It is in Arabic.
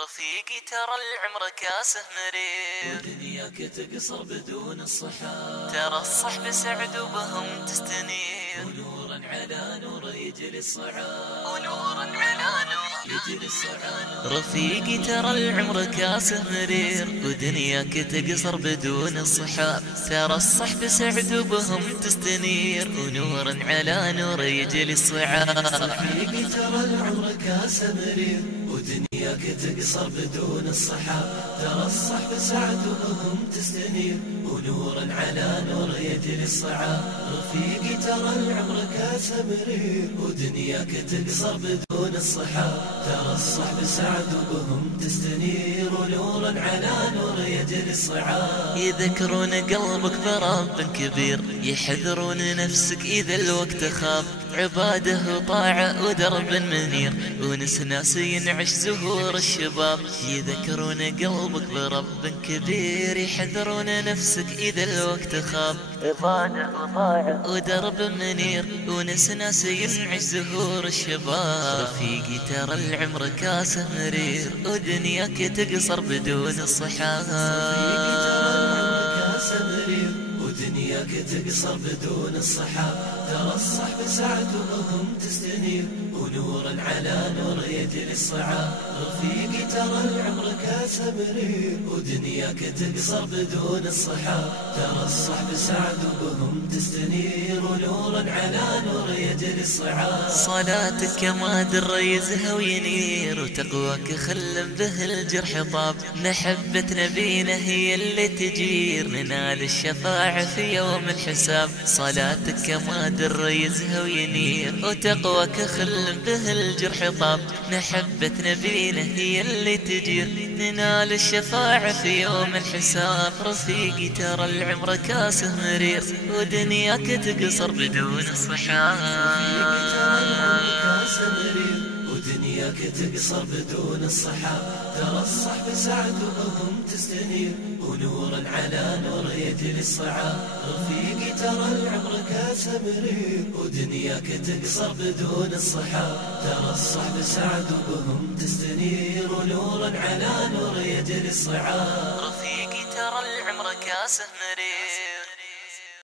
رفيقي ترى العمر كاسه مرير، ودنياك تقصر بدون الصحاب. ترى الصحب سعد وبهم تستنير، ونورا على نور يجري الصعاب، ونورا على نور يجري الصعاب. رفيقي ترى العمر كاسه مرير، ودنياك تقصر بدون الصحاب. ترى الصحب سعد وبهم تستنير، ونورا على نور يجري الصعاب. رفيقي ترى العمر كاسه مرير، ودنياك تقصر بدون الصحاب. ترى الصحب سعد وهم تستنير، ونورا على نور يجري الصعاب. رفيقي ترى العمر كاسه مرير، ودنياك تقصر بدون الصحاب. ترى الصحب سعد وهم تستنير، ونورا على نور يجري الصعاب. يذكرون قلبك برب كبير، يحذرون نفسك إذا الوقت خاب. عباده وطاعة ودرب منير، ونس ناس ينعش زهور الشباب. يذكرون قلبك برب كبير، يحذرون نفسك إذا الوقت خاب. عباده وطاعة ودرب منير، ونس ناس ينعش زهور الشباب. رفيقي ترى العمر كاسه مرير، ودنياك تقصر بدون الصحاب. رفيقي ترى العمر كاسه مرير، ودنياك تقصر بدون الصحاب. ترى الصحب سعد وهم تستنير، ونورا على نور يجري الصعاب. رفيقي ترى العمر كاسه مرير، ودنياك تقصر بدون الصحاب. ترى الصحب سعد وهم تستنير، ونورا على نور يجري الصعاب. صلاتك كما دريزها وينير، وتقواك خلم به الجرح طاب. محبة نبينا هي اللي تجير، ننال الشفاعة في يوم الحساب. صلاتك كما دريزها وينير، وتقواك خلم به الجرح طاب. محبة نبينا هي اللي تجير، ننال الشفاعة في يوم الحساب. رفيقي ترى العمر كاسه مرير، ودنياك تقصر بدون الصحاب. رفيقي ترى العمر كاسه مرير، ودنياك تقصر بدون الصحاب. ترى الصحب سعد وهم تستنير، ونورا على نور يجري الصعاب. رفيقي ترى العمر كاسه مرير، ودنياك تقصر بدون الصحاب. ترى الصحب سعد وهم تستنير، ونورا على نور يجري الصعاب. رفيقي ترى العمر كاسه مرير.